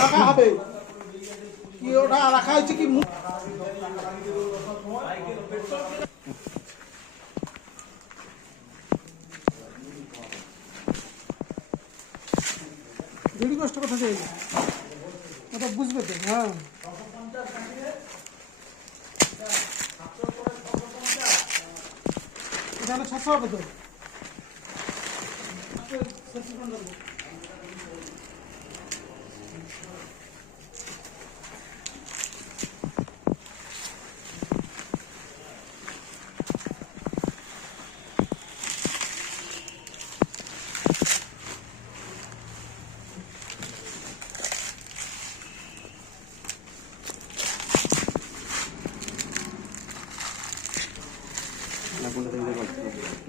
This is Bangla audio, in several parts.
রাখা হবে কি ওটা রাখা হয়েছে কি দিদি কষ্ট কথা চাই ওটা বুঝবে তো। হ্যাঁ এটা 600 হবে তো।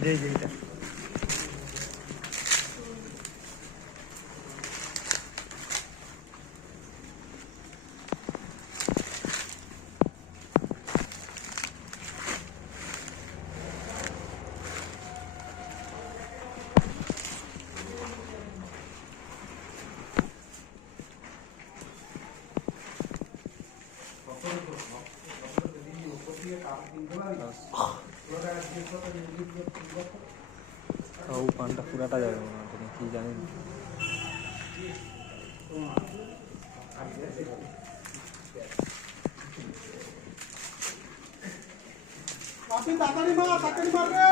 জি জি এটা পানটা পুরাটা যাবে না তুমি কি জানেন তাড়াতাড়ি মার রে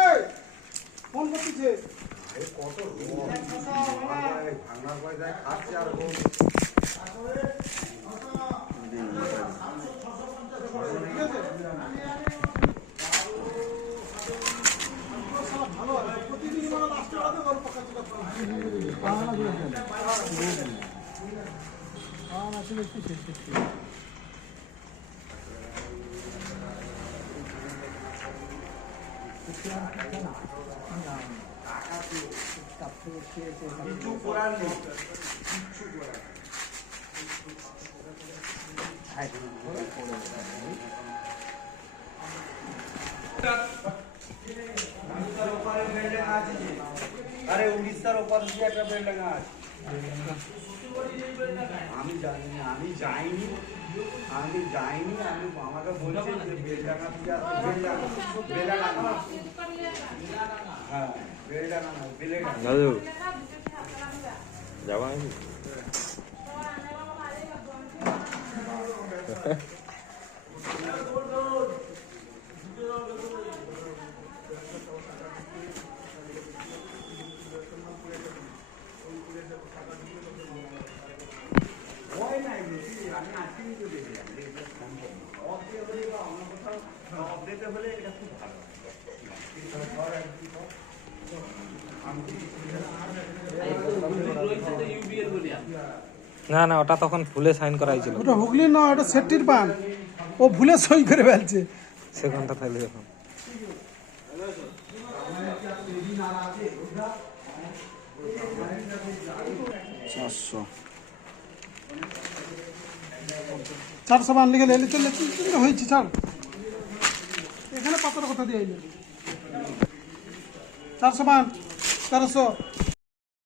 ফোন করতেছে কত ভাঙার পরে যায় খাচ্ছে আর কিছু করার নেই কিছু করার আরে উড়িষ্যার ওপার দিয়ে একটা বিল্ডিং আছে আমি জানি না আমি যাইনি আমি আমাকে বলছি যে বেলডাঙ্গা থেকে বেলডাঙ্গা হ্যাঁ বেলডাঙ্গা দাদু যাবো আমি না না ওটা তখন ভুলে সাইন করা হয়েছিল ওটা হুগলি না ওটা সেফটির পান ও ভুলে সই করে ফেলছে সেখানটা থাকলে এখন 400 মান লিখে এলে চলে হয়েছে ছাড় এখানে পাতার কথা দিয়ে 400 মান 1300